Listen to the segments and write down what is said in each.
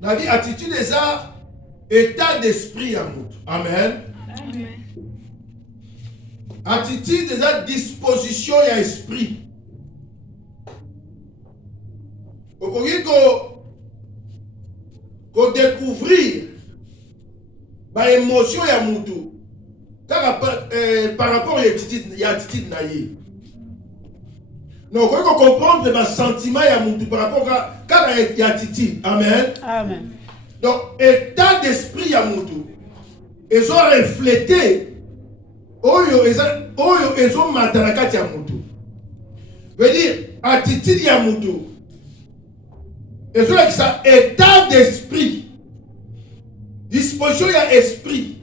La vie attitude est ça, état d'esprit à mutu. Amen. Amen. Attitude est ça, disposition et esprit. Au qu'on découvrir par émotion et mutu. Par rapport à l'attitude naïe. Donc, on peut comprendre les sentiments par rapport à l'attitude. Amen. Amen. Donc, état d'esprit Yamutu, ils ont reflété, ils ont matanakati Yamutu. Veut dire, attitude Yamutu, ils ont ça, état d'esprit, disposition et esprit.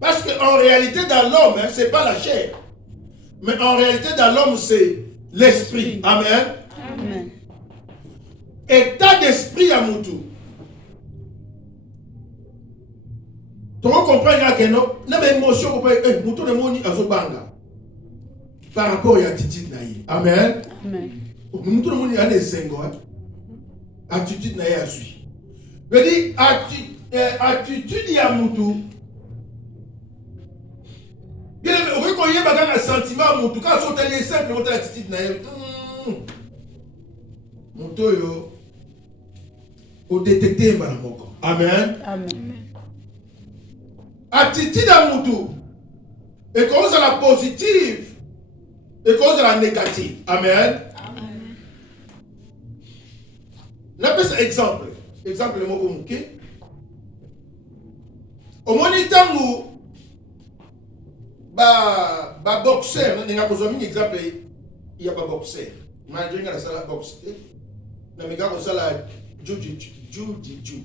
Parce qu'en réalité, dans l'homme, ce n'est pas la chair. Mais en réalité, dans l'homme, c'est l'esprit. Amen. Amen. État d'esprit à Moutou. Tu comprends que non? La émotion que Moutou ne moni à Zobanga. Par rapport à l'attitude naïe. Amen. Amen. Moutou ne moni à des sengo. Attitude naïe à suivre. Je dis, attitude à Moutou. Bien, on reconnaît un sentiment à Moutou. Quand on est simple, on a l'attitude naïe. Moutou yo. Au détecter Maramoko. Amen. Amen. Attitude à Moutou. Et cause à la positive. Et cause à la négative. Amen. Amen. On appelle ça exemple. Exemple, le mot pour mouquer. Au moniteur, bah boxeur. On a besoin d'un exemple. Il y a pas boxeur. Malgré que la salle boxe. Mais il y a la jiu-jitsu.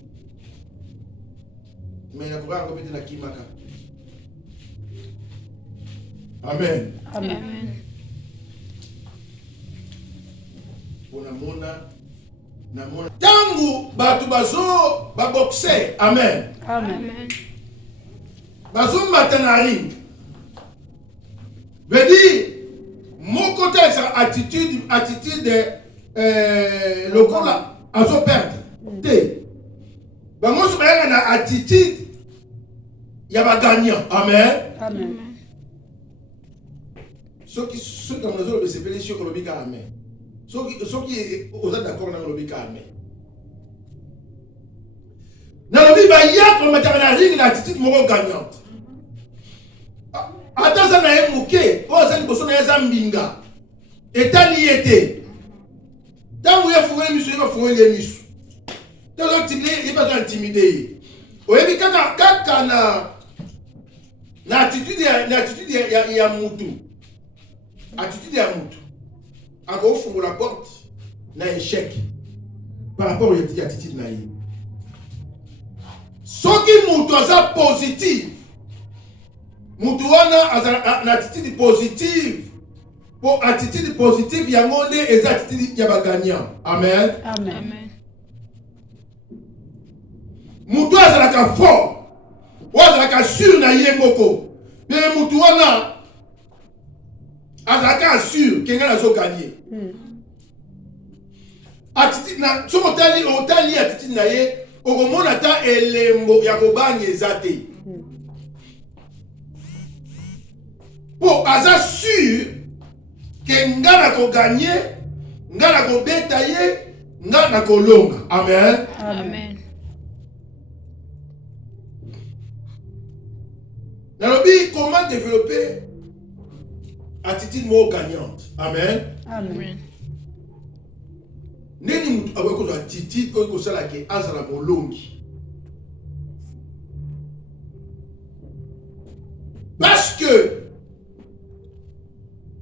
Mais il y a pas encore de la kimaka. Amen. Amen. Namona. Tangu batu bazo ba boxer. Amen. Amen. Bazo matanari. Veut dire mon côté sa attitude le corps là azo perdre. Té. Ba mo so ba na attitude ya ba gagnant. Amen. Amen. Ceux qui ont besoin de se faire les choses comme le bica amen. Ceux qui sont d'accord avec le bica amen. Dans le bica, il y a comme une attitude morale gagnante. Attends, ça n'a pas mouké. Oh, ça n'a pas mbinga. Et t'as lié. Tant que vous avez fait les missions, vous avez fait les missions. Tant que vous avez pas intimider. Vous avez dit quand l'attitude il y a moutou. Attitude à Moutou. Encore au fond de la porte, il y a un échec par rapport à l'attitude naïve. Ce qui Moutou est positif, Moutou a une attitude positive. Pour attitude positive, il y a une attitude qui est gagnant. Amen. Amen. Moutou est fort. Ou est sûr naïe moko. Mais Moutou a azaka sûr que ngana zo gagner. Attitude na so otali attitude na ye okomona ta elembo ya kobanga ezate. Po aza sûr que ngana ko gagner, ngana ko beta ye, ngana ko longa. Amen. Amen. Nalobi comment développer attitude more gagnante. Amen. Amen. Neni mutu aweko za attitude oyo kosala ke azala molongi. Parce que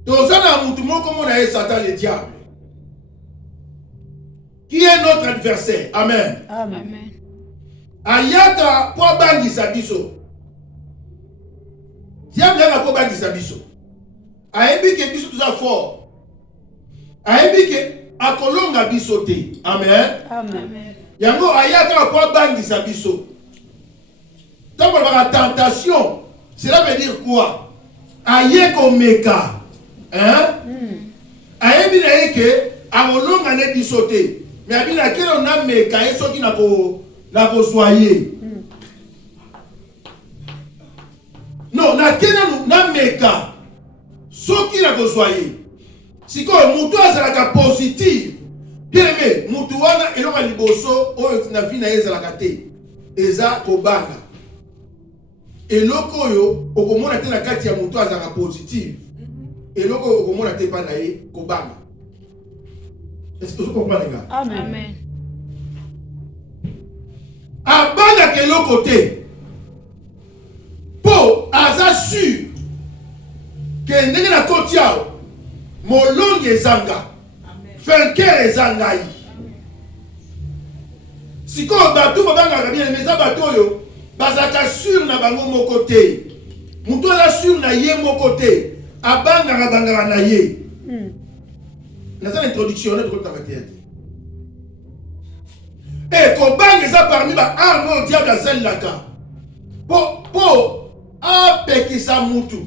tozana mutu moko mona ye Satan le diable. Qui est notre adversaire? Amen. Amen. Ayaka po bangisa biso. Diable na po bangisa biso. Ayebi ke biso tuza fort. Ayebi ke akolonga biso te. Amen. Amen. Yango ayaka ko bangisa biso. Donc la tentation, cela veut dire quoi? Ayeko meka. Hein? Ayebi na yeke akolonga ne biso te. Mais abina kelo na meka yeso ki na la kosoye. Non, na kena na meka. Soki la kosoye. Siko mutu azalaka positif. Bien aimé, mutu wana elonga liboso oyo na vie na ezalaka te. Eza kobanga. Eloko oyo okomona te na kati ya mutu azalaka positif. Eloko oyo okomona te pa na ye kobanga. Est-ce que vous comprenez ça? Amen. Amen. Abanga ke eloko te. Po aza sûr ke ndenge na koti yao molongi ezanga. Fenker ezangai. Siko bato babanga bien mais ça bato yo bazaka sûr na bango moko te. Mutu aza sûr na ye moko te. Abanga banga na ye. Dans l'introduction, on a trouvé et Kobang est parmi les armes diable à celle là. Pour appeler sa moutou,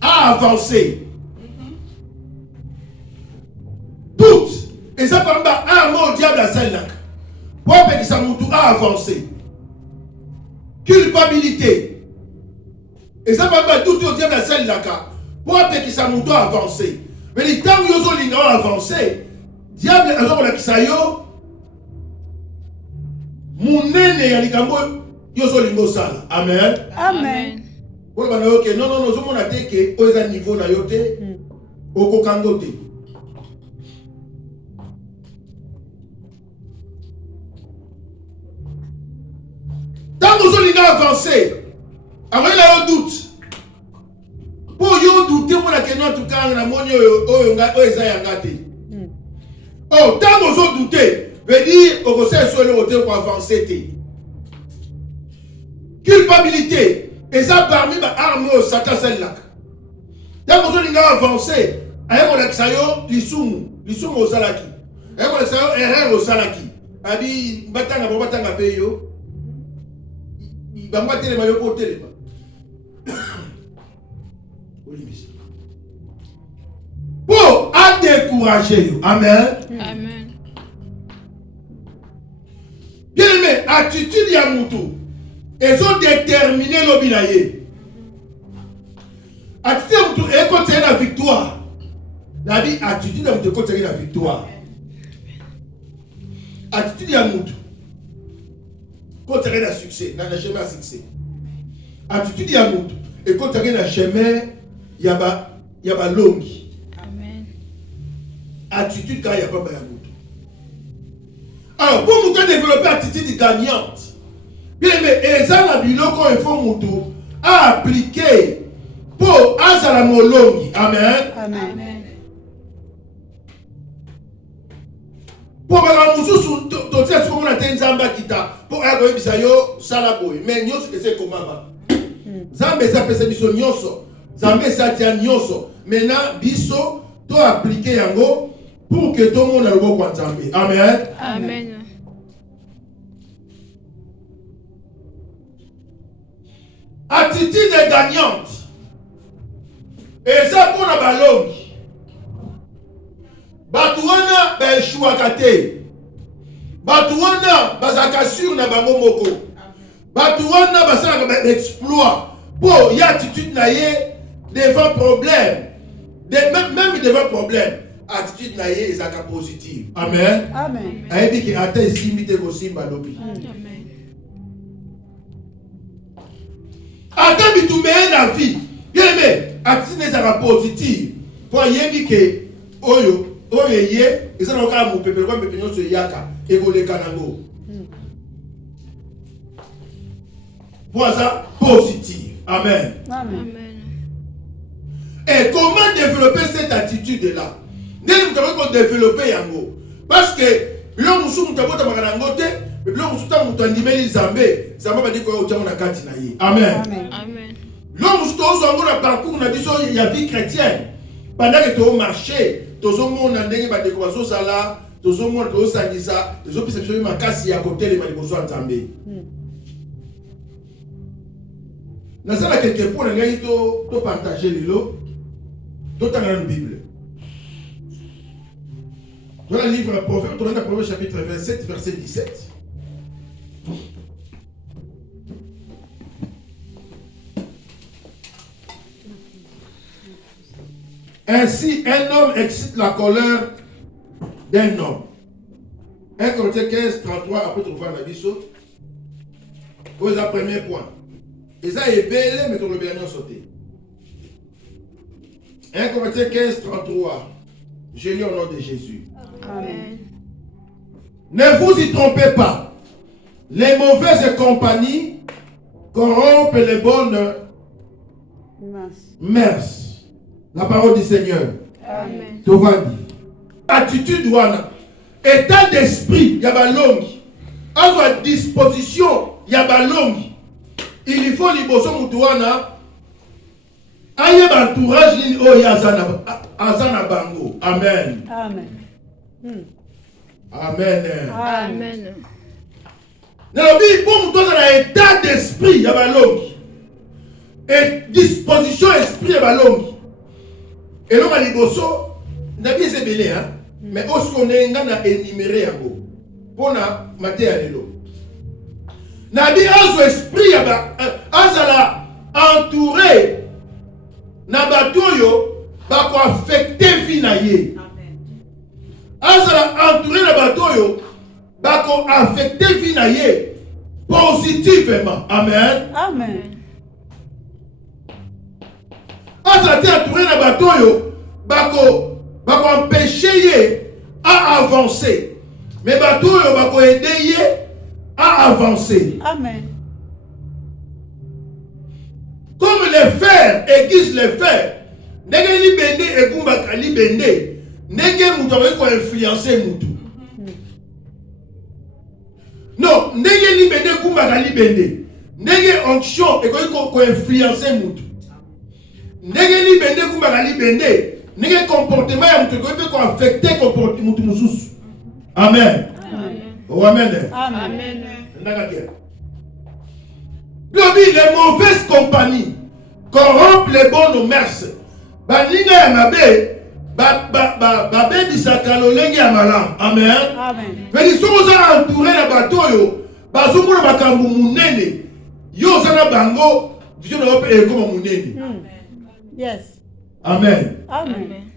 à avancer. Toutes, et ça parmi les armes diable à celle là. Pour appeler sa moutou, à avancer. Culpabilité. Et ça parmi les tout diable à celle là. Pour appeler sa moutou, à avancer. Mais les temps où ils ont avancé, diable a dit que yo munene ya likambo yozo lingo sala. Amen. Amen. Pour le ok, non, non, non, on a dit que au niveau na yote, au kokangote. Tant que vous avez avancé, avant il a un doute. Pour yo douter mon akeno en tout cas na moni oyo nga oyo yangate. Oh, tant que vous douter, veut dire au conseil sur le côté pour avancer té. Culpabilité, et ça parmi les armes au satan celle-là. Tant que vous avancer, ayo mon aksayo lisumu au salaki. Ayo mon aksayo erreur au salaki. Abi batanga peyo. Bamba tele mayo pour tele. Pour à décourager. Amen. Amen. Bien aimé, attitude ya mutu. Ils ont déterminé l'obilaye. Attitude ya mutu est côté la victoire. La vie attitude ya mutu est côté la victoire. Attitude ya mutu côté la succès, dans le chemin à succès. Attitude ya mutu est côté la chemin yaba longi. Attitude quand il n'y a pas de moto. Alors, pour nous développer attitude gagnante, bien aimé, et ça, la biloko, il faut moto à appliquer pour Azala Molongi. Amen. Amen. Pour la moussou, tu sais ce qu'on a dit, Zamba Kita, pour aller bisayo, Salaboy. Mais nous, c'est comment? Zambé, ça peut être nyoso. Zambé, ça tient nyoso. Maintenant, biso, tu appliquer yango. Pour que tout le monde ait le bon Amen. Amen. Attitude gagnante. Et ça pour la ballon. Batouana ben chouakate. Batouana bazaka sur na bango moko. Batouana bazaka ben exploit. Pour y attitude na ye devant problème. Même devant problème. Attitude na ye ezaka positive. Amen. Amen. Ayebi ki ata esimbi te kosimba lobi. Amen. Ata bitumeye na vie. Bien aimé, attitude ezaka positive. Po yebi ke oyo ye ezana okala mopepe kwa pepe nyonso yaka ekoleka nango. Po aza positive. Amen. Amen. Et comment développer cette attitude-là? Nous devons développer yango. Parce que l'homme sous mutabota makanangote, mais l'homme sous ta mutandimeli Zambé, Zamba va dire quoi au diamant na kati na ye. Amen. Amen. L'homme sous ta zongo na parcours na biso ya vie chrétienne. Pendant que tu au marché, tu au monde na ndenge ba décoration sala, tu au monde tu au sangisa, tu au perception makasi ya côté les maliboso en Zambé. Na sala quelque point na ngai to partager lilo. To tanga na Bible. Dans le livre Proverbe, dans le Proverbe chapitre 27, verset 17. Ainsi, un homme excite la colère d'un homme. 1 Corinthiens 15, 33, après tu vois la vie saute. C'est le premier point. Et ça est belé, mais tu le bien sauté. 1 Corinthiens 15, 33. Je lis au nom de Jésus. Amen. Ne vous y trompez pas. Les mauvaises compagnies corrompent les bonnes mœurs. La parole du Seigneur. Amen. Tu vas dire. Attitude wana. État d'esprit, il y a balongi. À disposition, il y a balongi. Il faut liboso mutuana. Aye entourage ni o azana bango. Amen. Amen. Amen. Amen. Nalobi pour mutu na état d'esprit, il y a balongi. Et disposition esprit, il y a balongi. Et l'homme à liboso, n'a bien c'est belé, hein. Mais où est-ce qu'on est en énuméré à vous? Pour na maté à l'élo. N'a bien un esprit, azala entouré. Na batoyo, ba ko affecté vie na ye. Azala entouré na batoyo, ba ko affecté vie na ye positivement. Amen. Amen. Azala te entouré na batoyo, ba ko empêcher à avancer. Mais batoyo ba ko aider à avancer. Amen. Comme les fers aiguisent les fers, nege libende egumba kalibende, nege mutu ko influencer mutu. Non, nege libende egumba kalibende, nege onction ko influencer mutu. Nege libende egumba kalibende, nege comportement ya mutu ko affecter comportement mutu mususu. Amen. Oh, amen. Amen. Les mauvaises compagnies corrompent les bonnes mœurs. Baninga ya mabe, babe bisaka lolenge ya malam. Amen. Amen. Mais ils sont entourés na batoyo, bazomona makambo munene. Yo zana bango, vision na ope e comme munene. Yes. Amen. Amen.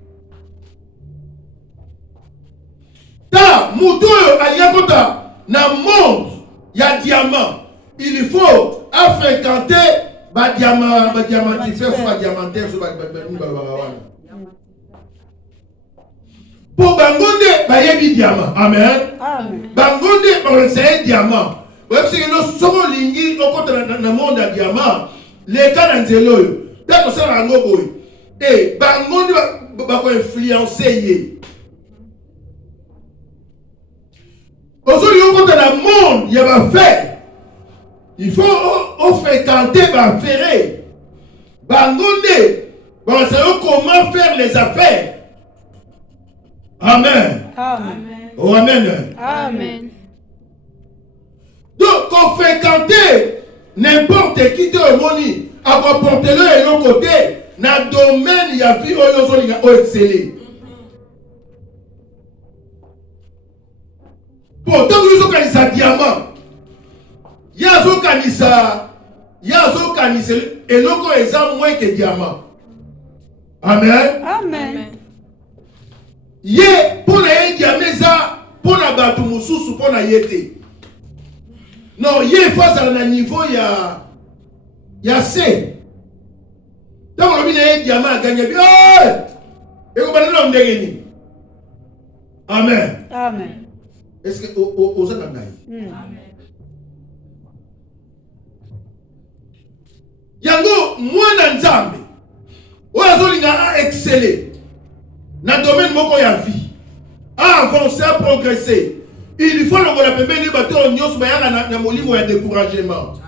Ta mutoyo aliyakota na monde ya diamant. Il faut fréquenter diamantifère sur diamantaire sur pour bangonde bayebi diamant. Amen. Amen. Bangonde c'est un diamant. Parce que nous sommes lingi au côté dans monde à diamant. Les cas d'anzelo yo. D'accord ça la ngoboy. Et bangonde ba ko influencer yé. Aujourd'hui au côté dans monde, il y a pas fait. Il faut fréquenter ma ferré. Bangonde. Bon, c'est comment faire les affaires. Amen. Amen. Oh, amen. Amen. Donc, qu'on fréquenter n'importe qui te moni, à porter le et l'autre côté, dans le domaine, il y a vu au exceller. Pourtant, vous avez un diamant. Yazo kanisa et loko eza moins que diamant. Amen. Amen. Ye pour na diameza pour na batu mususu pour na yete. Non, ye face à na niveau ya C. Donc le bine diamant gagné bien. Et ko bana ndenge ni. Amen. Amen. Est-ce que aux anangai? Amen. Yango mwana nzambe oyo azolinga a exceller na domaine moko ya vie, a avancer, a progresser, il faut longola pembeni bato nyonso bayaka na molimo ya découragement.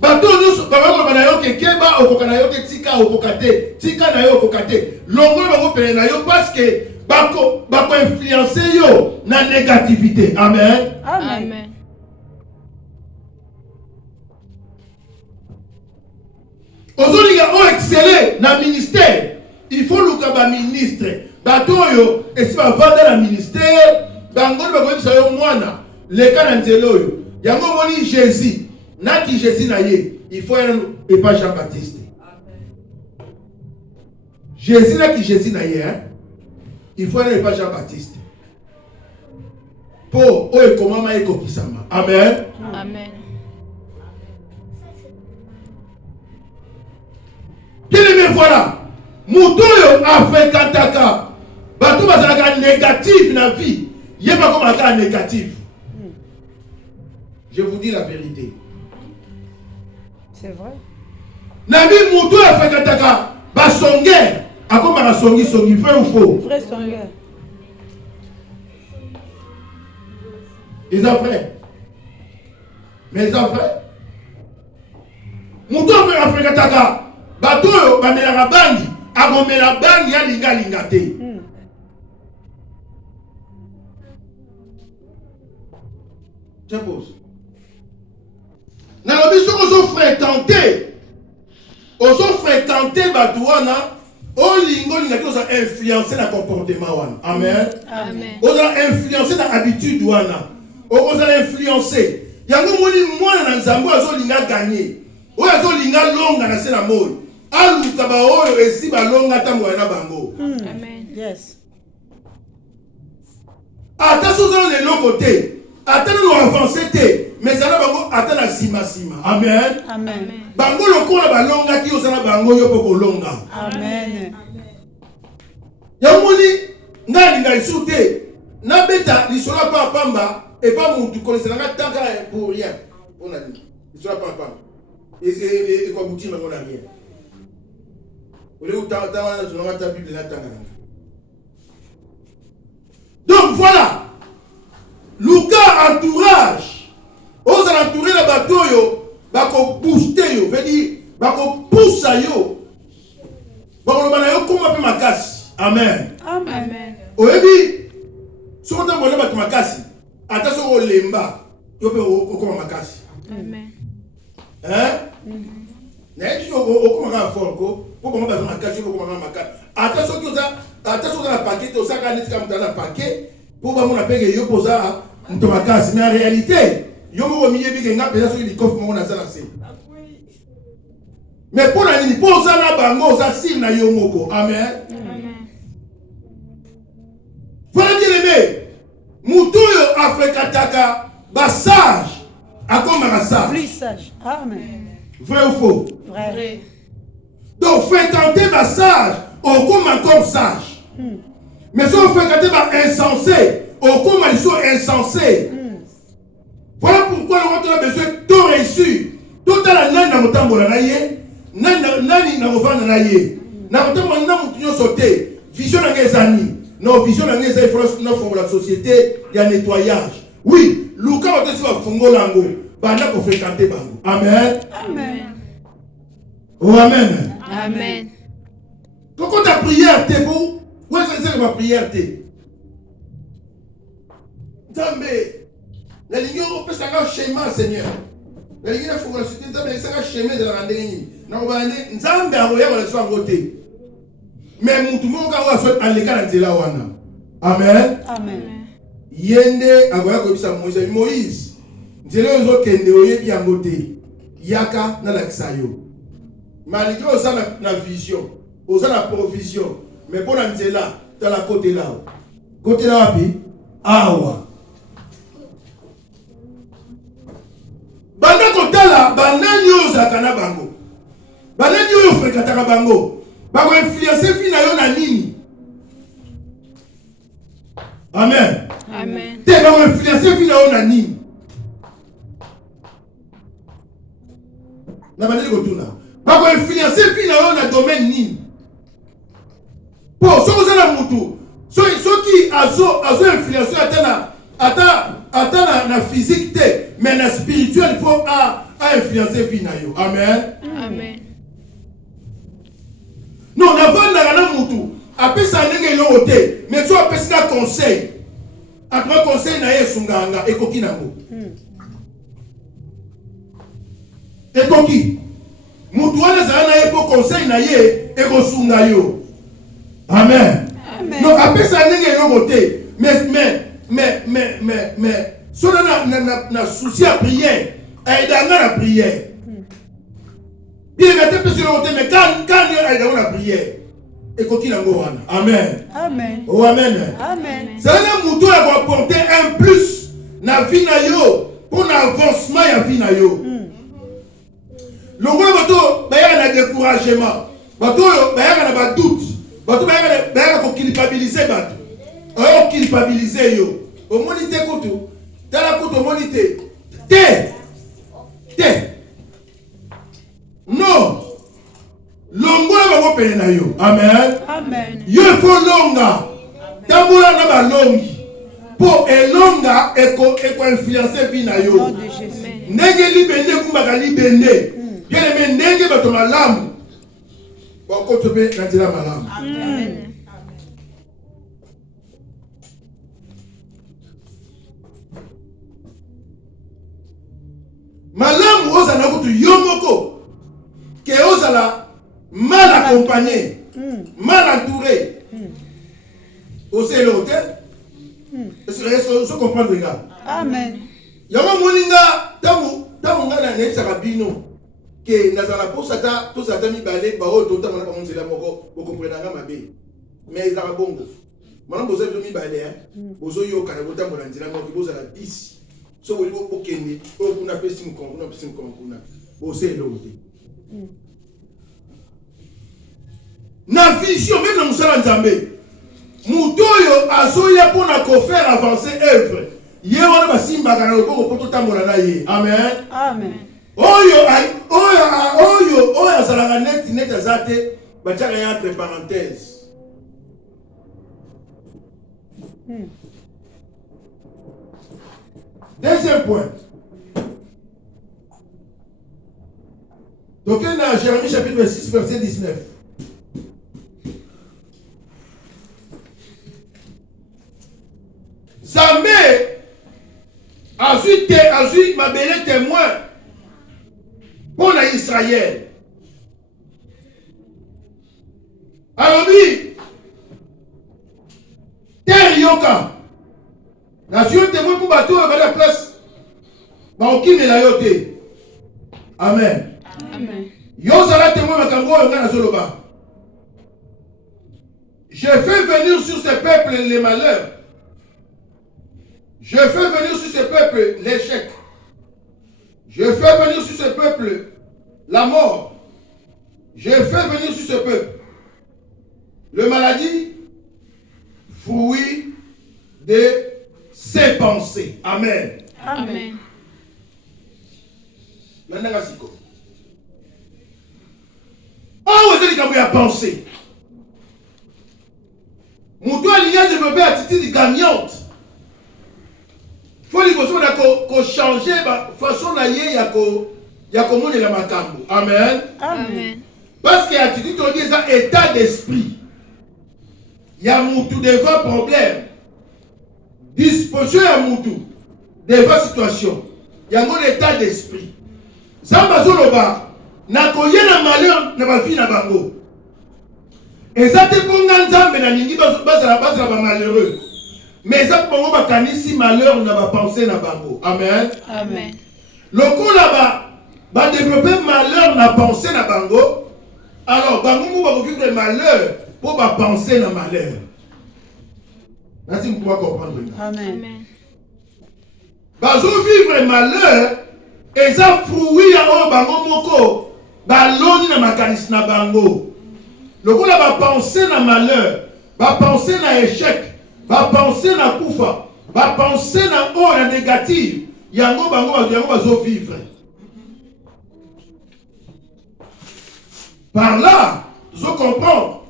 Bato nyonso babakoloba na yo kekeba okoka na yo te tika okoka te tika na yo okoka te longola bango pene na yo parce que bako influencer yo na négativité. Amen. Amen. Aujourd'hui, on exceller dans le ministère. Il faut le ministre. Batoyo, et si on va dans le ministère, dans le cas d'Anzeloyo, il y a un moment Jésus, Naki Jésus naïe, il faut aller et pas Jean-Baptiste. Jésus là qui Jésus d'ailleurs, il faut aller pas Jean-Baptiste. Pour eux comment ma eko kisama. Amen. Amen. Bien voilà. Moutoyo a fait kataka. Batou bazalaka négatif dans la vie. Il n'y a pas comme un négatif. Je vous dis la vérité. C'est vrai. Nabi Moutoyo a fait kataka. Basonge. A comme un songi vrai ou faux? Vrai songueur. Ils ont fait. Mais ils ont fait. Moutoyo a fait kataka. Batou bamela bangi. A gomela bangi ya linga lingate. Je pose. Dans le biso ozo fréquenter batouana, o lingo lingate oza influencer le comportement wana. Amen. Amen. Oza influencer dans l'habitude wana. Oza influencer. Yango moni mwana na nzambo azo linga gagner. Oyo azo linga longa na se na moi. Aluka ba oyo esi ba longa ta mwana bango. Amen. Yes. Attention dans les longs côtés. Attends avancer mais ça na bango attends la sima. Amen. Amen. Bango lokola balonga ki osana bango yo poko longa. Amen. Ya moni ngani ngai sute na beta lisola pa pamba et pas mutu connaissez nga tanga pour rien. On a dit lisola pa pamba. Et quoi bouti mais on a rien. Ole utata wana zona ta Bible na tanga. Donc voilà. Luka entourage. Aux entourés de bateau yo, bako booster yo, veut dire bako pousser yo. Bako bana yo comme un makasi. Amen. Amen. Oyebi so ta mona batu makasi. Ata so o lemba, yo pe o comme makasi. Amen. Hein? N'est-ce que o comme un fort ko, pour comment batu makasi ko comme makasi. Ata so na paquet to saka neti ka mutana paquet, pour ba mona pege yo poza mtomakasi, mais en réalité yo mo miye bige nga pesa so di kof mo na zala se. Mais pour la nini poza na bango za sim na yo moko. Amen. Amen. Voilà bien aimé. Mutuyo afrekataka ba sage akoma sage. Plus sage. Amen. Vrai ou faux? Vrai. Vrai. Donc fréquenter ba sage au comme sage. Mais si on fréquenter ba insensé au comme ils sont insensés. Voilà pourquoi nous avons besoin de tout réussir. Tout à la nani na motambola na ye, nani na movana na ye. Na motambola na mutunyo sauté. Vision na ngezani. Non, vision na ngezani France na pour la société, il y a nettoyage. Oui, Luka va te faire fungo lango. Bana ko fréquenter bango. Amen. Amen. Oh amen. Amen. Quand ta prière t'es beau, où est-ce que ma prière t'es? Zambé. La ligne peut s'en schéma, Seigneur. La ligne faut que la société s'en schéma de la randonnée. Non, on va aller. Nzambe a royé on soit voté. Mais mutu mo ka wa soit aleka na zela wana. Amen. Amen. Yende agoya ko bisa Moïse. Nzela zo kende oyebi yango te. Yaka na la kisayo. Malgré osa na vision, osa na provision, mais pour la nzela, dans la côté là. Côté là wapi? Awa. Banda kotala banani ozaka na bango. Banani oyo fréquentaka bango. Bako influencer fi na yo na nini? Amen. Amen. Te bako influencer fi na yo na nini? Na bandeli kotuna. Bako influencer fi na yo na domaine nini? Po so ozala mutu. So qui azo influencer atana na physique te, mais na spirituel il faut influencer fi na yo. Amen. Amen. Non, na vanda na mutu. Apesa ndenge eloko te, mais so apesa conseil. Après conseil na ye sunganga ekoki nango. Ekoki. Mutu wana zala na ye po conseil na ye ekosunga yo. Amen. Amen. Non, apesa ndenge eloko te, mais so na souci à prière, aidanga na prière. Bien, mais tu peux se le mais quand il y a la prière, ekoki nango wana. Amen. Amen. Oh amen. Amen. C'est un mouton qui va apporter un plus na vie na yo pour l'avancement ya vie na yo. Longola bato baya na découragement. Bato baya na ba doute. Bato baya ko culpabiliser bato. Oyo culpabiliser yo. O monite kutu. Tala kutu monite. Te. Non. Longola bango pene na yo. Amen. Amen. Yo faut longa. Tambola na ba longi. Po elonga eko influencer vie na Au yo. nom de Jésus. Ndenge libende kumbaka libende. Bien aimé ndenge bato malamu. Bako tobe na nzela malamu. Amen. Malamu ozala kutu yo moko ke ozala mal accompagné, mal entouré. Osez le hôtel. Est-ce que vous comprenez là? Amen. Yama moninga tamu ngana netsaka bino ke nazala posata to sata mi balé ba o to tamana ba monzela moko bo comprendre nga mabe. Mais ezaka bongo. Mana bozo mi balé bozo yo kana bota mbona nzela moko bozo la 10. So woli bo kende o kuna pesi mkongo kuna pesi mkongo kuna. Osez le hôtel. Na vision même na musala nzambe. Mutoyo azoya pona ko faire avancer œuvre. Ye wana basimbaka na loboko po totambola na ye. Amen. Amen. Oyo azalaka net azate batiaka ya entre parenthèse. Deuxième point. Donc dans Jérémie chapitre 6 verset 19. Zambé ensuite m'a belé témoin pour Israël. Alors lui, terre yoka. Nation témoin pour bateau à la place. Bah ok mais la yote. Amen. Amen. Yosala témoin makambo yonga na zoloba. Je fais venir sur ce peuple les malheurs. Je fais venir sur ce peuple l'échec. Je fais venir sur ce peuple la mort. Je fais venir sur ce peuple le maladie, fruit de ses pensées. Amen. Amen. Maintenant, siko. Oh, vous avez dit pensée. Mon doigt il y a développé attitude gagnante. Faut que changer la façon de commander la makambo. Amen. Amen. Parce que l'attitude c'est un état d'esprit. Il y a moutou devant problème. Disposition à moutou devant situation. Il y a un état d'esprit. Samba zoloba na koye na malheur na ba vie na bango. Et ça te ponga nzambe na ningi bazala ba malheureux. Mais ça pongo ba kanisi malheur na ba penser na bango. Amen. Amen. Loko là ba développer malheur na penser na bango. Alors bango ba vivre malheur pour ba penser na malheur. Merci pour comprendre. Amen. Amen. Bazo vivre malheur et ça fruit ya o bango moko ba loni na makanisi na bango. Loko là ba penser na malheur, ba penser na échec. Va penser na kufa, va penser na oh la négative. Yango bazo vivre. Par là, je comprends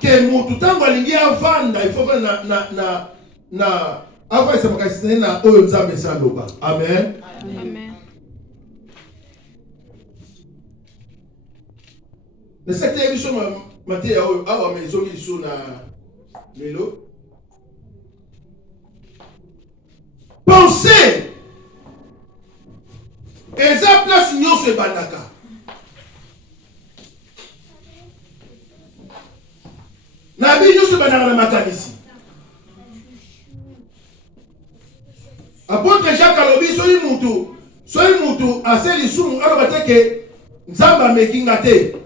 que mon tout temps valingi avanda, il faut faire na avant ça makasine na oh nzambe sa loba. Amen. Amen. Le secteur émission maté awa maison iso na lelo. Pensez et ça place nyonso ebandaka. Na bi nyonso ebandaka na makanisi. Apôtre Jacques alobi soyi mutu aseli sumu alobate ke nzamba mekinga te.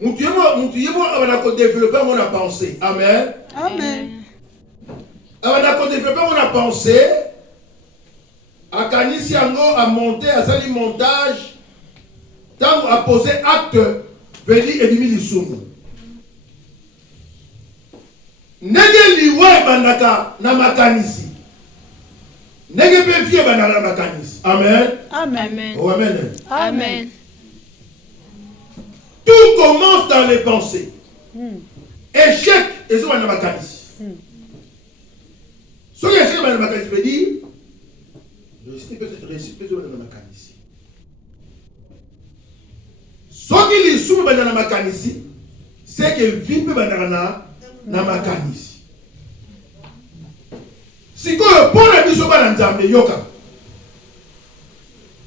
mutu yemo abana ko développer mon pensée. Amen. Amen. Abana ko développer mon pensée. Akanisi yango a monté à sali montage. Tant a posé acte veli edimi lisumu. Nege liwe bandaka na makanisi. Nege pe vie bandaka na makanisi. Amen. Amen. Oh, amen. Amen. Tout commence dans les pensées. Échec et ça dans makanisi. Ce qui est échec dans makanisi veut dire réussite peut-être dans makanisi. Ce qui les souvient dans la makanisi, c'est que vie peut dans na makanisi. Si ko pona biso bana nzambe yoka.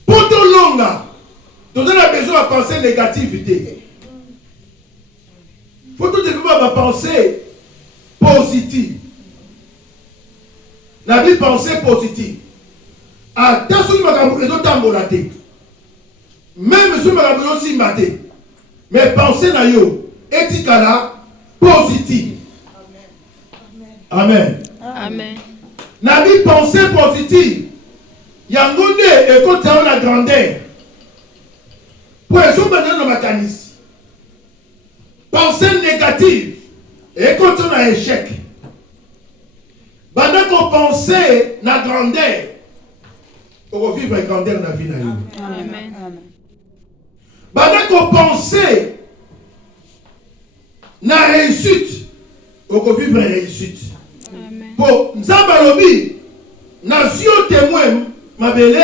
Poto longa. Nous avons besoin de penser négativité. Faut tout développer ma pensée positive. La vie pensée positive. Attention à ma raison tambolate. Même si ma raison si maté. Mais pensée na yo etikala positive. Amen. Amen. La vie pensée positive. Yangonde et quand on la grandeur. Pour les gens dans ma canisse. Pensée négative. Et quand on a échec. Pendant qu'on pensait la grandeur. On va vivre la grandeur dans la vie. Amen. Pendant qu'on pensait la réussite. On va vivre la réussite. Amen. Pour Nzabalobi, nation témoin, ma belle,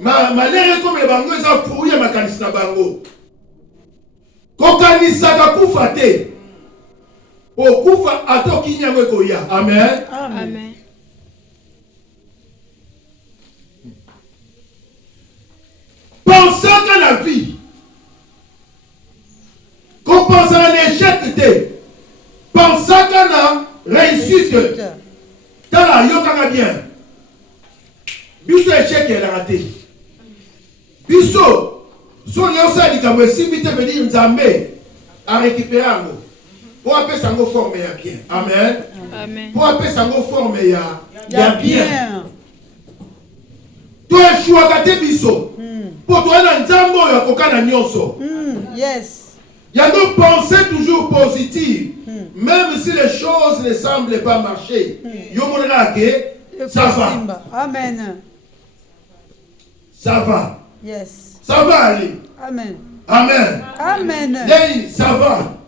ma l'air comme les bango, ça fouille ma canisse na bango. Kokanisa kakufa te. O kufa atoki nyangwe koya. Amen. Amen. Pensez qu'à la vie, qu'on pense à l'échec, pensez qu'à la réussite. Tala yokanga bien. Biso échec est raté. Biso, son yosa di kamwe simite veut dire nzambe à récupérer ango. Pour appeler sango forme ya bien. Amen. Amen. Pour appeler sango forme ya bien. Toi choix kate biso. Pour toi na nzambo ya kokana nyonso. Yes. Il y a nos pensées toujours positives. Même si les choses ne semblent pas marcher. Ça va. Amen. Ça va. Yes. Ça va aller. Amen. Amen. Amen. Ça va.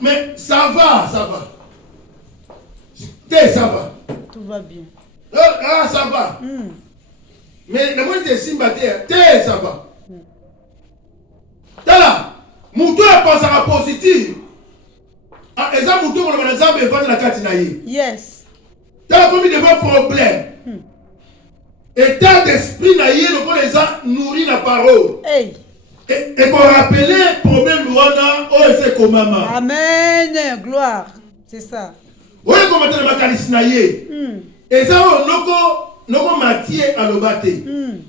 Mais ça va, ça va. Ça va. Tout va bien. Ah, ça va. Mais le monde est sympathique. Ça va. Tala, muto ya pensera positif. Ah, et ça muto on a nzambe vendre la carte na ye. Yes. Tala comme il devant problème. État d'esprit na ye le les gens nourrit la parole. Hey. Et pour rappeler problème wana o ese ko mama. Amen. Gloire. C'est ça. Oye comment te makalisi na ye. Et ça noko Matthieu alobate.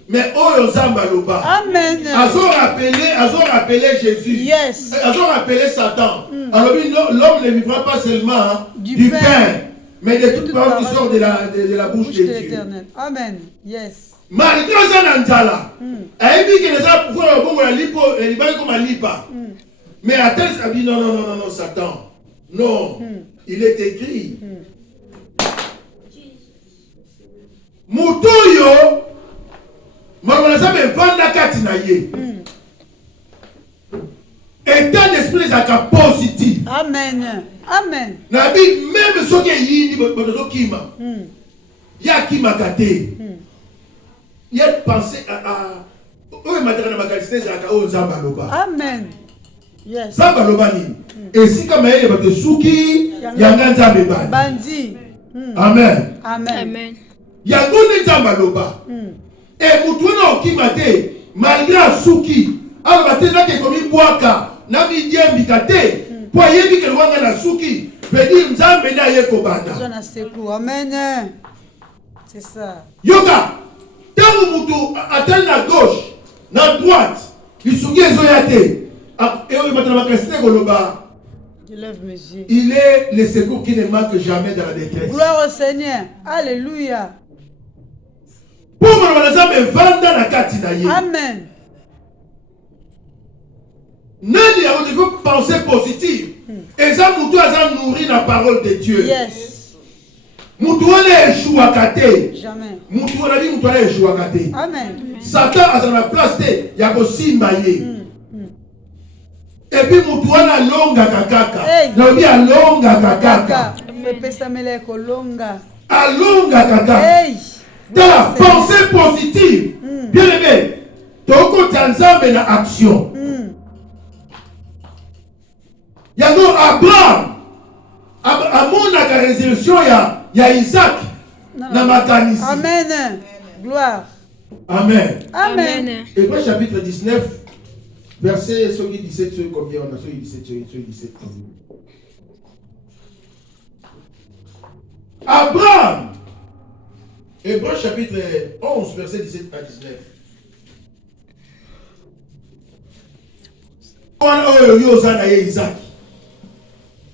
Mais oyo zamba loba. Amen. Azo rappeler Jésus. Yes. Azo rappeler Satan. Alors l'homme ne vivra pas seulement du pain, mais de toute parole qui sort de la bouche de Dieu. Amen. Yes. Malgré ça nanzala. Ayebi que les gens pouvoir bongo la lipo et libali comme lipa. Mais attends, ça dit non Satan. Non. Il est écrit. Mutoyo Marmanaza me vanda kati na ye. État d'esprit est positif. Amen. Amen. Nabi même ce qui est yini bozo kima. Ya kima kate. Ya penser à o matériel makalisé za ka o nzamba loba. Amen. Yes. Nzamba loba ni. Et si comme elle ba suki yanga nzambe ba. Bandi. Amen. Amen. Amen. Yango ne nzamba loba. Et mutuona okimate malgré suki alabate na ke komi boaka na mi diembika te po yebi ke wanga na suki veut dire nzambe na ye ko banda. Zona secours. Amen. C'est ça. Yoka tangu mutu atteint la gauche na droite lisungi ezoya te. Et maintenant makasine koloba. Je lève mes yeux. Il est le secours qui ne manque jamais dans la détresse. Gloire au Seigneur. Alléluia. Pour mon Nzambe vanda na kati na ye. Amen. Nani a au niveau pensée positive. Et ça mutu aza nourri la parole de Dieu. Yes. Mutu wana échoua kate. Jamais. Mutu wana bi mutu wana échoua kate. Amen. Satan a na place te ya ko simba ye. Et puis mutu wana longa kakaka. Hey. Lobi alonga kakaka. Kaka. Pepesa meleko longa. Alonga kaka. Hey. Dans la pensée positive. Bien aimé. Toko tanzambe na action. Yango Abraham amonaka résurrection ya Isaac na makanisi. Amen. Gloire. Amen. Amen. Hébreux chapitre 19 verset 17 combien on a 17 combien. Abraham. Hébreux chapitre 11 verset 17 à 19. On a eu Isaac.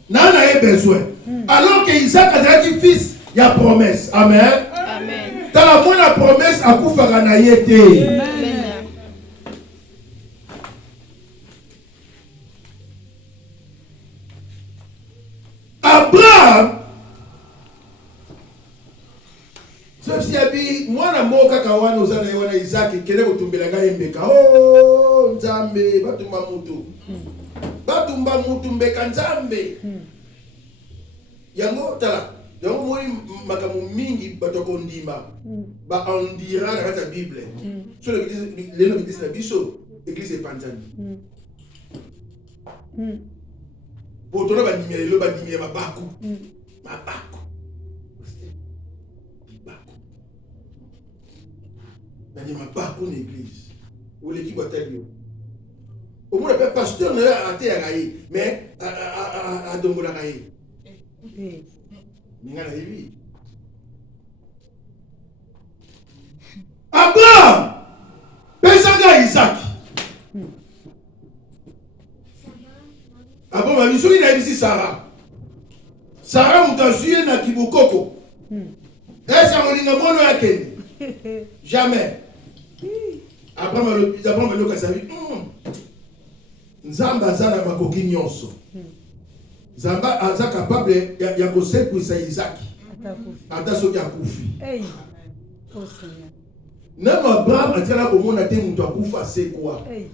Nana a besoin. Alors que Isaac a dit fils, il y a promesse. Amen. Amen. Dans la bonne promesse, à Koufara na yete. Amen. Abraham, sauf si abi mwana moka kawana uzana yona Isaac kele kutumbela ga yembeka. Oh Nzambe batumba mutu. Batumba mutu mbeka Nzambe. Yango tala, yango moni makamu mingi batoko ndima. Ba ondira na kata Bible. So l'église na biso, église epanzani. Pour toi ba ndimia lelo ba ndimia mabaku. Mabaku. Mabaku. Nani mabaku na église. Ou l'équipe batalio. Au moins le pasteur n'a pas été agayé, mais à Dongola agayé. Abraham, Pesanga Isaac. Abraham a vu qu'il a vu Sarah. Sarah m'a suivi na Kibokoko. Est-ce que vous avez vu jamais. Abraham a vu que ça dit. Nzamba azana makoki nyonso. Nzamba aza capable ya kosekwisa Isaac. Ata soki akufi. Hey. Oh Seigneur. Même Abraham atala komona te mutu akufa c'est quoi? Hey.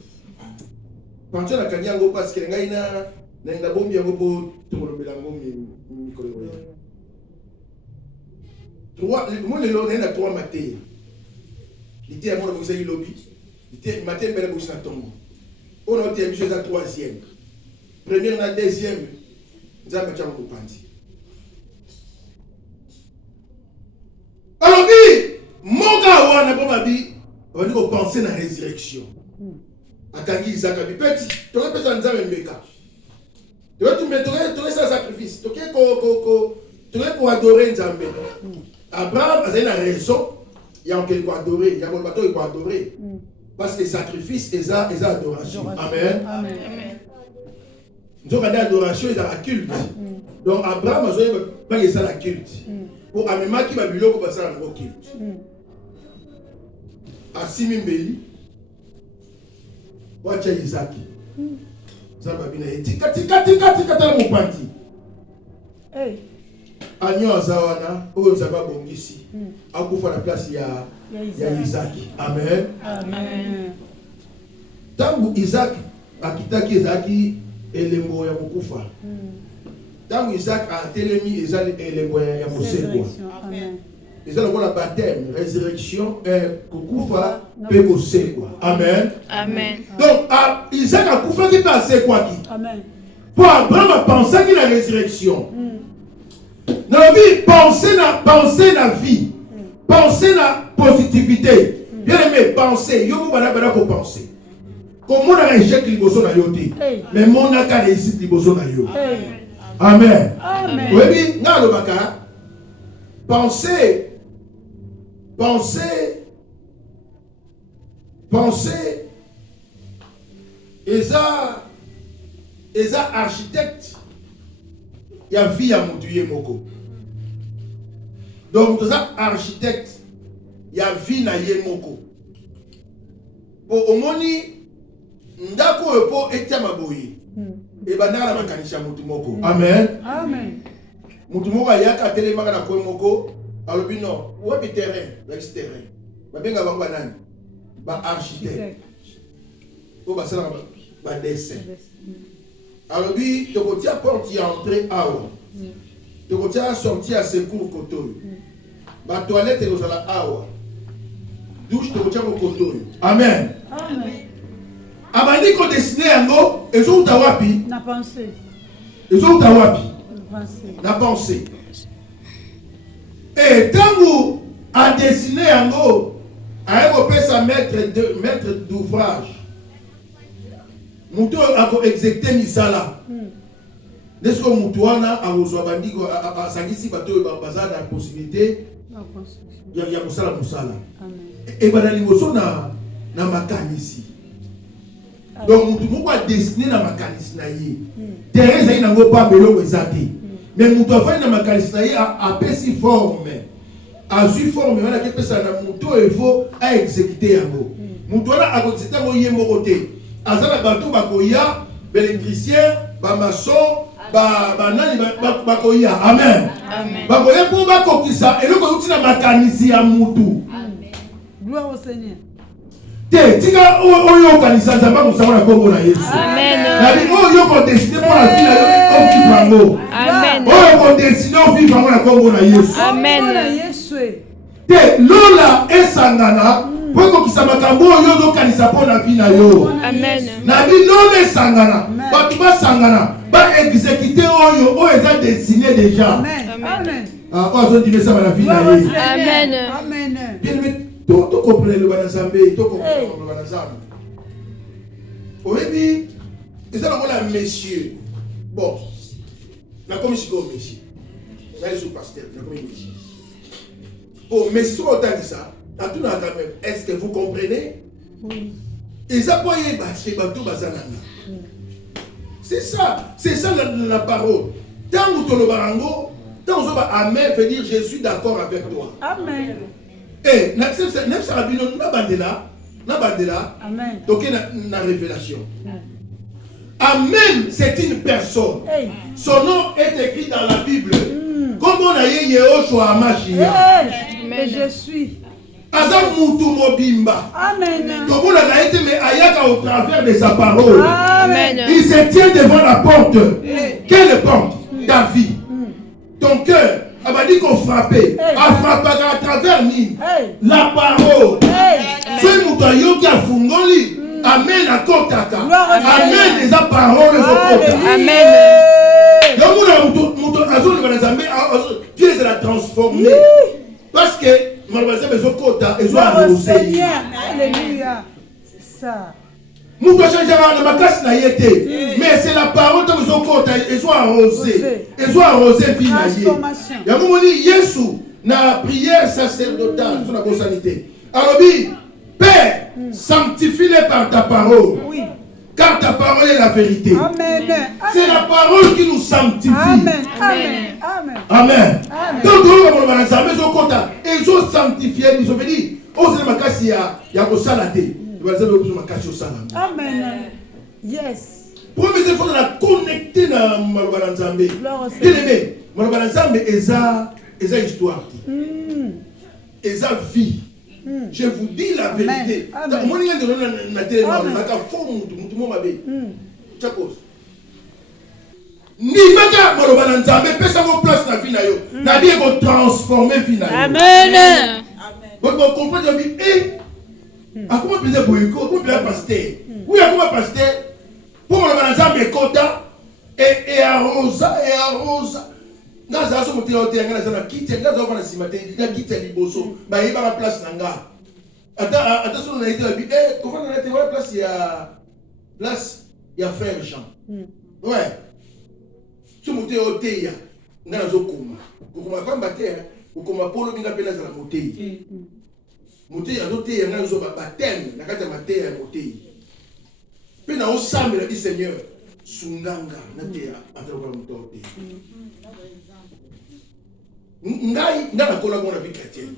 Pancho na kanyango parce que ngai na bombi yango po tolobela ngo mikolo. Trois moi le long na trois maté. L'idée à moi de lobby. L'idée maté belle bouche na tongo. On a été à la troisième. Première, la deuxième. Nous avons été à Mopandi. Alors, mon gars, on a pas dit, on dit qu'on pensait à la résurrection. À Tangi Isaac, petit, tu aurais pu s'en dire un méca. Tu aurais ça sacrifice. Tu aurais pour adorer Nzambe. Abraham a une raison. Il y a quelque chose à adorer. Il y a un bateau qui peut adorer. Parce que sacrifice est adoration. Amen. Amen. Nous avons adoration et la culte. Donc Abraham a pas ça la culte. Pour Amema qui va lui dire que ça la culte. À Simimbeli, watch Isaac. Zamba bina tika tala mupandi. Hey. Anyo azawana, oyo nzaba bongisi. Akufa na place ya Isaac. Amen. Amen. Tangu Isaac akitaki ezaki elembo ya kokufa. Tangu Isaac atelemi ezali elembo ya kosekwa. Amen. Ezali lokola baptême, résurrection, kokufa pe kosekwa. Amen. Amen. Donc Isaac akufaki pe asekwaki. Amen. Pour Abraham a pensé qu'il a résurrection. Dans la vie, penser na vie. Penser na positivité. Bien aimé, penser. Yo vous bana pour penser. Comme on a échec liboso na yote. Mais mon a ka réussite liboso na yo. Amen. Amen. Oui, na lo baka. Penser. eza architecte ya vie ya mutu ye moko. Donc eza architecte ya vie na ye moko. Po omoni ndako epo etia maboye. Ebanda na makanisha mutu moko. Amen. Amen. Mutu moko ayaka telemaka na kwe moko. Alobi non, wapi terrain, l'exterrain. Babenga bango banani? Ba architecte. Po basala ba dessin. Alobi tokotia porte ya entrée awa. Tokotia sortie à secours kotoyo. Ba toilette ekozala awa. Douche tokotia ko kotoyo. Amen. Amen. Abandi ko dessiner yango ezo uta wapi? Na pensée. Ezo uta wapi? Na pensée. Et tangu a dessiné yango a pesa maître d'ouvrage. Mutu ako exécuter misala. N'est-ce que mutu wana azwa bandiko asangisi bato bazana la possibilité ya musala. Et bana liboso na makanisi. Donc mutu moko a dessiné na makanisi na ye. Teresa ina ngo pa beloko ezate. Mais mutu afai na makanisi na ye a pesi forme. A su forme wana ke pesa na mutu efo a exécuter yango. Mutu wana a exécuter ngo ye moko te. Azala bato bakoya, l'électricien, ba maçon, ba nani bakoya. Amen. Amen. Bakoya pour bakokisa eloko uti na makanisi ya mutu. Amen. Gloire au Seigneur. Te tika oyo kanisa zamba musaba na kombo na Yesu. Amen. Na bi oyo ko destiné pour la vie na yo bango. Amen. Oyo ko destiné au vivre bango na kombo na Yesu. Amen. Te lola esangana pour ko kisa makambo oyo zo kanisa pour la vie na yo. Amen. Na bi lola esangana batu ba sangana ba exécuter oyo eza destiné déjà. Amen. Amen. Ah ozo dire ça la vie na Yesu. Amen. Amen. Bien to comprendre le banazambe, to comprendre le banazambe. Oyebi, ils ont la messieurs. Bon, na comme si comme monsieur. Là je suis pasteur, na comme monsieur. Oh, mais si on t'a dit ça, à tout là quand même, est-ce que vous comprenez? Oui. Ils ont pas eu bâti bateau bazananga. C'est ça la parole. Tant que tu le barango, tant que amen veut dire je suis d'accord avec toi. Amen. Eh, même ça rabino na bandela. Amen. Donc na révélation. Amen, c'est une personne. Hey. Son nom est écrit dans la Bible. Comme on a eu Yehoshua Amashia. Mais je suis. Azam mutu mobimba. Amen. Donc on a été mais ayaka au travers de sa parole. Amen. Il se tient devant la porte. Quelle porte? Ta vie. Ton cœur. Elle m'a dit qu'on frappait. Elle frappait à travers nous. La parole. C'est Moutayo qui a fungoli. Amen à Kotaka. Amen les paroles. Amen. Dieu se l'a transformé. Parce que malheureusement les Kota ils ont arrosé. Alléluia. C'est ça. Nous devons changer la macasse na yete. Mais c'est la parole que nous avons ils ont arrosé. Ils ont arrosé transformation. Il y a un moment dit Yesu na prière sacerdotale sur la bonne sanité. Alors Père, sanctifie-les par ta parole. Oui. Car ta parole est la vérité. Amen. C'est la parole qui nous sanctifie. Amen. Amen. Amen. Amen. Donc ils ont sanctifié, ils ont dit, oh c'est ma casse il y a salade. Amen. Yes. Premier il faut la connecter dans Malobana Nzambe. Bien-aimé, Malobana Nzambe eza histoire. Eza vie. Je vous dis la vérité. Moi je donne na télé na faux mutu mo mabe. Chakos. Ni maka Malobana Nzambe pesa ko place na vie na yo. Na bien ko transformer vie na yo. Amen. Vous comprenez à comment plaisir boyko, comment plaisir pasteur. Oui, à comment pasteur pour le Nzambe kota et arrosa. Ngaza so mutila ote ngana sana kiti ngaza ofana simate ya kiti liboso ba yeba la place nanga. Ata so na ite bi comment na ite wala place ya frère Jean. Ouais. So mutila ote ya ngana zo kuma. Kuma pamba te ukoma polo binga pela za mutei. Mutei azote ya ngana zo ba baptême na kati ya mate ya mutei. Puis na osame la Seigneur sunganga na te ataka mtote. Ngai na kola bona vie chrétienne.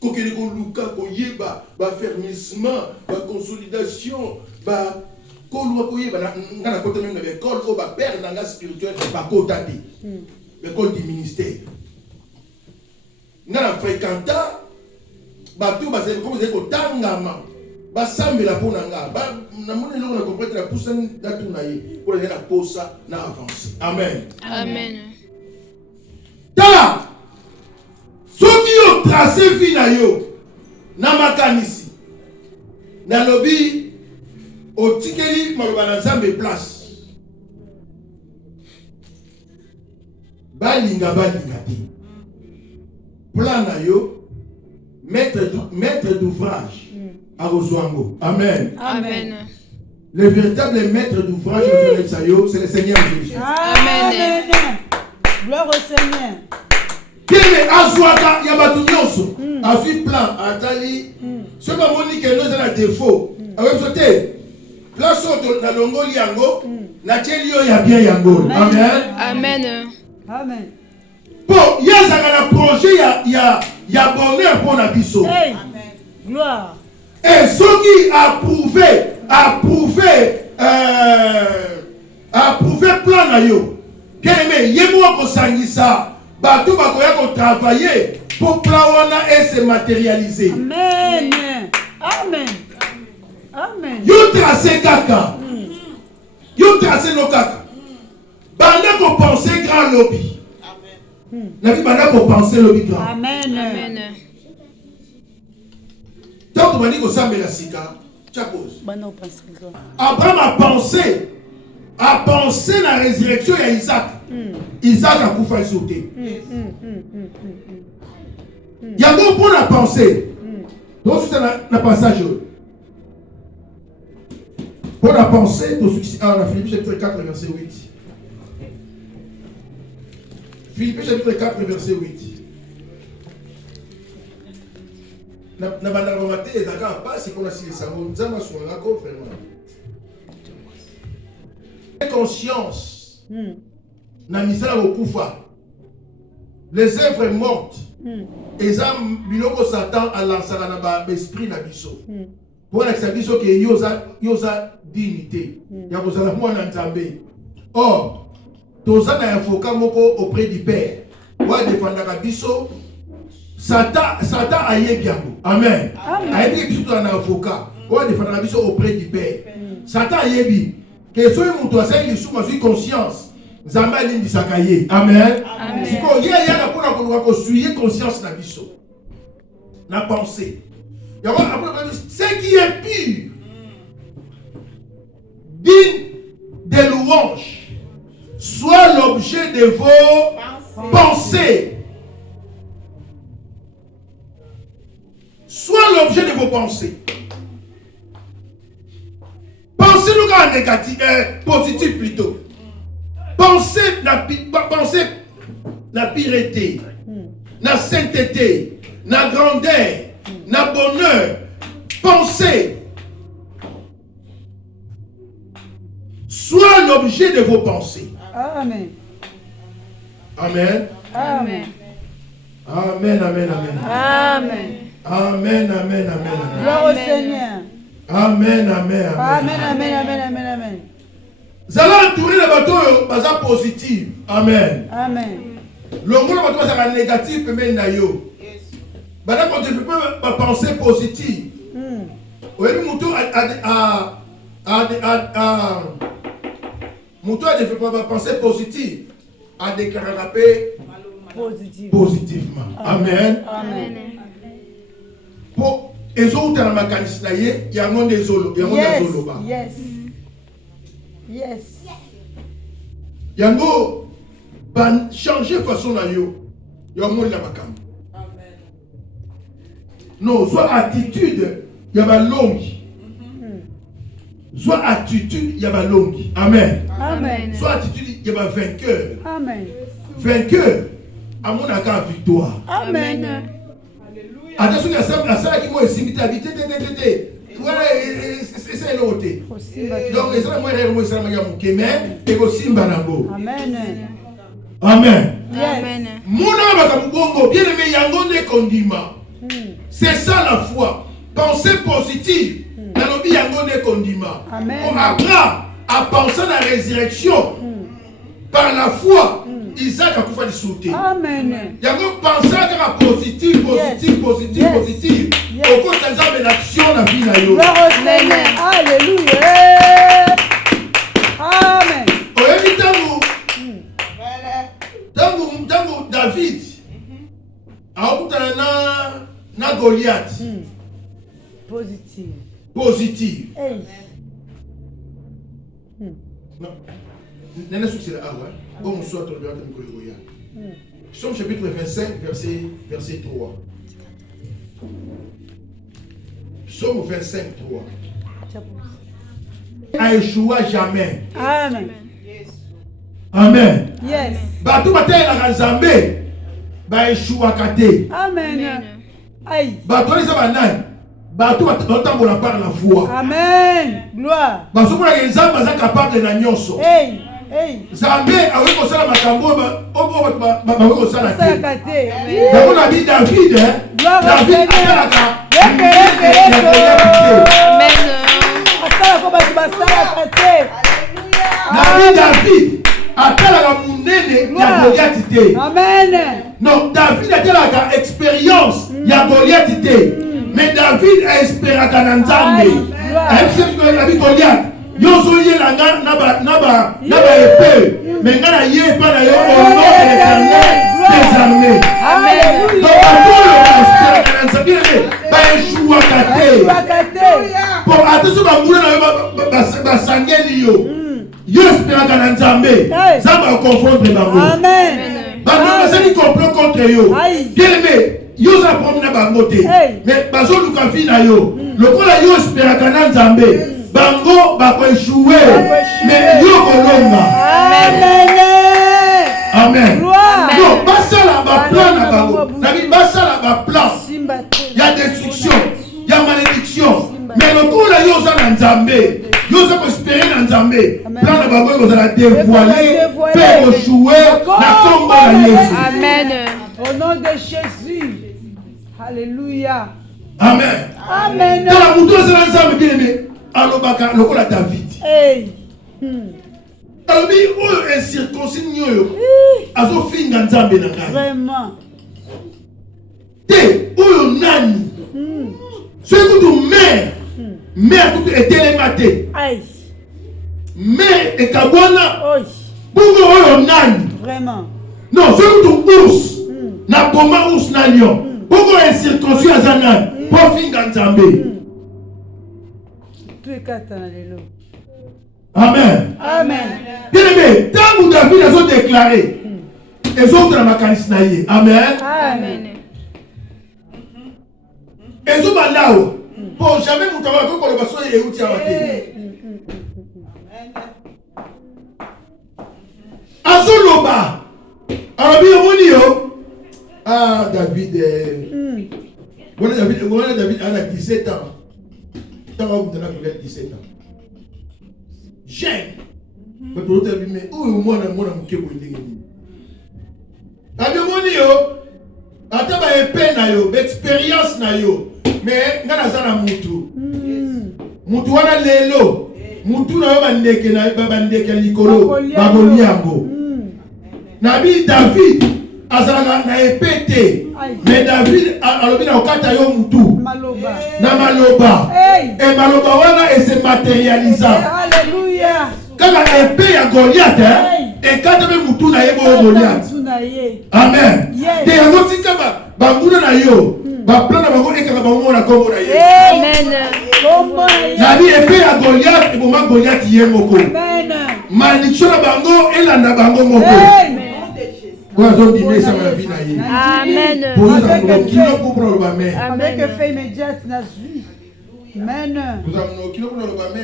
Kokeli ko luka ko yeba ba fermissement, ba consolidation, ba kolwa ko yeba na kota même na école ko ba père dans la spirituelle ba kota te. L'école du ministère. Na fréquenta ba tout ba c'est comme c'est ko tangama. Ba sambela pona nga ba na mona lo na comprendre la pousse na tuna ye pour aller na posa na avancer. Amen. Amen. Ta soki yo tracé vie na yo na makanisi na lobi otikeli maloba na Nzambe place balinga te plan na yo maître d'ouvrage à Rosoango. Amen. Amen. Le véritable maître d'ouvrage c'est le Seigneur Jésus. Amen. Gloire au Seigneur. Kele azwaka ya batu nyonso afi plan atali ce pas monique nous a défaut avec sauté place auto na longoli yango na tieli yo ya bien yango. Amen. Amen. Amen. Bon yazaka na projet ya bonheur pour na biso. Hey. Gloire. Et ceux qui approuvé plan na yo keme yemo ko sangisa bato bakoya ko travailler pour plan wana et se matérialiser. Amen. Amen. Amen. Yo tracé kaka. Yo tracé no kaka. Banda ko penser grand lobby. Amen. Na bi banda ko penser lobby grand. Amen. Amen. Donc bandi ko sambela sika. Chapose. Banda ko penser grand. Abraham a pensé la résurrection de Isaac. Isaac a coupé sur terre. Il y a un bon à penser. Donc c'est un passage. Pour la pensée, dans Philippiens chapitre 4, verset 8. Philippiens chapitre 4, verset 8. Na banda romate ezaka pas c'est qu'on a signé ça. On nous a sur la vraiment. Conscience na misala kokufa les œuvres mortes eza biloko Satan alansaka na ba esprit na biso pour la biso ke yoza dignité ya kozala mwana Nzambe. Or toza na avocat moko auprès du Père wa défendaka biso Satan ayebi yango. Amen. Ayebi biso na avocat wa défendaka biso auprès du Père. Satan ayebi que ce mutu asali suma sur conscience Nzambe alimbisaka ye. Amen. Siko ye ya pona ko suyer conscience na biso na pensée. Ce qui est pur digne de louange soit l'objet de vos pensées. Soit l'objet de vos pensées. Pensez-nous quand négatif, positif plutôt. Pensez la pureté, la sainteté, la grandeur, la bonheur. Pensez. Soit l'objet de vos pensées. Amen. Amen. Amen. Amen, amen, amen. Amen. Amen, amen, amen. Gloire au Seigneur. Amen, amen, amen. Amen, amen, amen, amen, amen. Vous allez entourer les bateaux baza positif. Amen. Amen. Le monde va être négatif mais nayo. Bana quand tu peux pas penser positive. Oui, muto muto a fait pas penser positive a déclaré la paix positivement. Amen. Amen. Pour les autres dans ma canisse là il y a un des zolo, il y a un des zolo ba. Yes. Yes. Yango ban changer façon na yo. Ya mo la makam. Amen. Non, soit attitude, il y a ba longue. Soit attitude, il y a ba longue. Amen. Amen. Soit attitude, il y a ba vainqueur. Amen. Vainqueur, à mon accord victoire. Amen. Attention à ça qui m'a simité habité. Voilà, ese elote. Osimba te. Donc ezala moi rero moi ezala ya mukeme et ko simba nango. Amen. Amen. Amen. Mona bakabongo bien aimé yango ne kondima. C'est ça la foi. Pensée positive. Nalobi yango ne kondima. Amen. On apprend à penser à la résurrection par la foi. Isaac a kufa disouté. Amen. Yango penser à positive, positive, positive, Yes. positive. Yes. Au contraire, ça l'action la vie na yo. Gloire au Seigneur. Alléluia. Amen. Oyebi tango David akutana na Goliath Positive. positive. Hey. Nana succès là ouais. Bon on soit tombé avec le Goliath. Psaume chapitre 25 verset 3. Psaume 25 3. A échoué jamais. Amen. Amen. Yes. Bato batela Nzambe ba échoué kate. Amen. Aïe. Bato les abanai. Bato batambola par la foi. Amen. Gloire. Basomola ke Nzambe aza capable na nyonso. Hey. Hey. Nzambe awe kosala makambo ba kosala te. Sakate. Yango na bi David Gloire au David Seigneur. atalaka. Amen. Asala ko batu basala kate. David atalaka munene ya Goliath te. Amen. Non, David atalaka expérience ya Goliath te. Mais David a espéraka na Nzambe. Ayebi ko na bi Goliath. Yozo ye la na ba épée. Mais ngana ye pa na yo au nom de l'Éternel des armées. Amen. Donc on espéraka na Nzambe ba échoué kate. Sakate. Pour attention ba muna na yo ba sangeli yo. Yo espéraka na Nzambe. Nzambe akonfondre bango. Amen. Bango basali complot contre yo. Aïe. Bien-aimé, yo za promis na bango te. Mais bazo luka fi na yo. Lokola yo espéraka na Nzambe. Bango bako échoué. Mais yo kolonga. Amen. Amen. Gloire. Non, basala ba plan na bango. Nabi basala ba plan. Simba te. Il y a destruction, il y a malédiction. Mais le coup là, il y a Nzambe. Il y a espérer dans Nzambe. Plan de bango, vous allez dévoiler, faire échouer la tombe de Jésus. Amen. Au nom de Jésus. Alléluia. Amen. Amen. Dans la mouton, c'est Nzambe bien aimé. Alors, le coup là, David. Hey. Alors, il y a un circoncis, azo finga Nzambe na ngai. Vraiment. Te, oyo nani. Soki kutu mère kutu etelema te. Aïe. Mère ekabwana. Oi. Bongo oyo nani. Vraiment. Non, soki kutu ours. Na boma ours na lion. Bongo incirconcis aza nani. Po finga Nzambe. Tu es katana lelo. Amen. Amen. Bien aimé, tant que David a déclaré, les autres na makanisi na ye. Amen. Amen. Ezo bandao. Bon, jamais vous t'avez encore le basson et outil à mater. Azoloba. Alors bien monio. Ah David. Voilà David a 17 ans. Tant que vous avez 17 ans. Jeune. Mais pour l'autre mais où moi na muke boindenge. Ah bien monio. Ata ba épée na yo, expérience na yo. Mais ngana zana mutu. Mutu wana lelo. Mutu na yo bandeke na bandeke likolo baboliango. Nabi David azalaka na épée te. Mais David alobi na okata yo mutu. Maloba. Na maloba. Et maloba wana et se matérialisa. Alléluia. Kaka épée ya Goliath et kata be mutu na ye bo Goliath. Amen. Te yango tika ba nguna na yo. Ba plan na bango ekaka bango na kombo na ye. Amen. Nabi épée ya Goliath et boma Goliath ye moko. Amen. Malédiction na bango elanda bango moko. Amen. Ozo dime sa la vie na ye. Amen. Avec effet immédiat na vie. Amen. Nous avons kilo pour le bamé.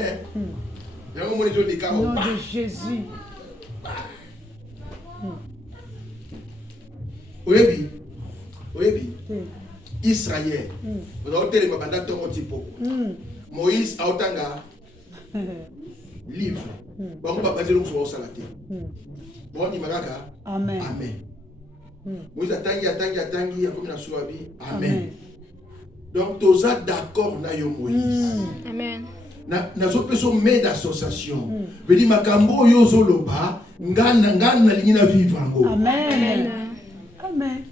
Yango moni to dika. Au nom de Jésus. Oyebi. Israël. Vous avez télé mabanda tongo tipo. Moïse autanga livre bango babaze longo so salate bon ni magaka Amen. amen Moïse atangi akomi na suabi amen donc toza d'accord na yo Moïse Amen. nazo peso main d'association veut dire makambo yo zoloba ngana lingi na vivre ngo Amen. Amen.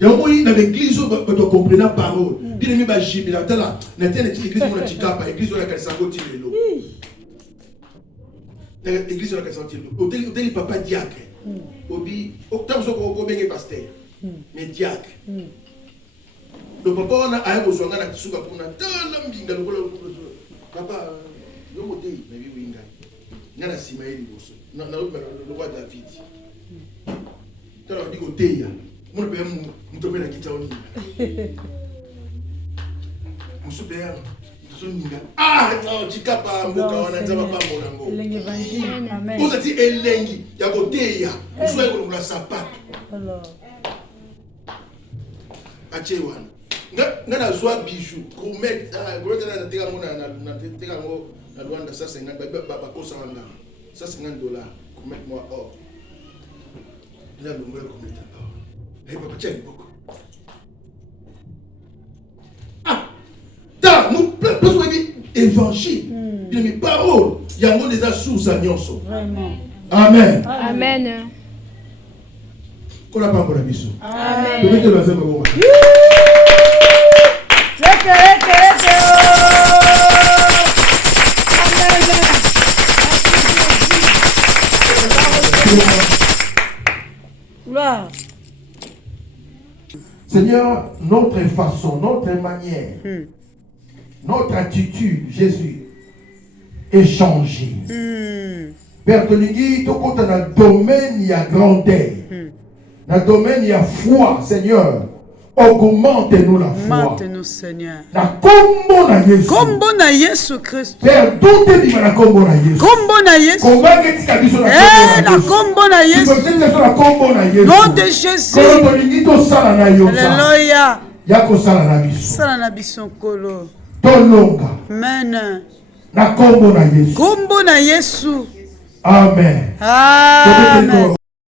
donc moi dans l'église on comprend la parole bien aimé ba jibila tala na tene église mo na chikapa église on a kalisango tilelo l'église on a kalisango tilelo hôtel papa diacre obi octave soko ko benge pasteur mais diacre le papa on a ayo zonga na kisuka kuna tala mbinga lokolo papa yo motei na bi winga ngana simaeli boso na le roi David tala di ko teya mon père mutopé na kitao ni musupea tusoninga chikapa mboka wana nzaba pa molango L'évangile. Amen. vous êtes elengi ya ko teya usoye ko la sapato Alors. achewana ngana zwa bijou kumet na teka mona na teka ngo na Rwanda ça 50 ba kosa wanga ça $50 kumet moi or na lumwe kumet or hey papa check beaucoup nous besoin d'évangile il mes paroles il y a des sources à nyonso Vraiment. amen Amen. qu'on a pas encore la mission Amen. le mettez dans un moment Gloire. Seigneur, notre façon, notre manière, notre attitude, Jésus, est changée. Père Tonigi, tout compte dans le domaine, il y a grandeur. Dans le domaine, il y a foi, Seigneur. Augmente-nous la foi. Augmente-nous, Seigneur. Na kombo na Yesu. Kombo na Yesu Christ. Père, tout est dit na kombo na Yesu. Kombo na Yesu. Combat que tu as dit sur la La kombo na Yesu. kombo na Yesu. Nom de Jésus. Kolo tolingi tosala na yo. Alléluia. Ya kosala na biso. Sala na biso nkolo. Tolonga. Amen. Na kombo na Yesu. Kombo na Yesu. Amen. Amen.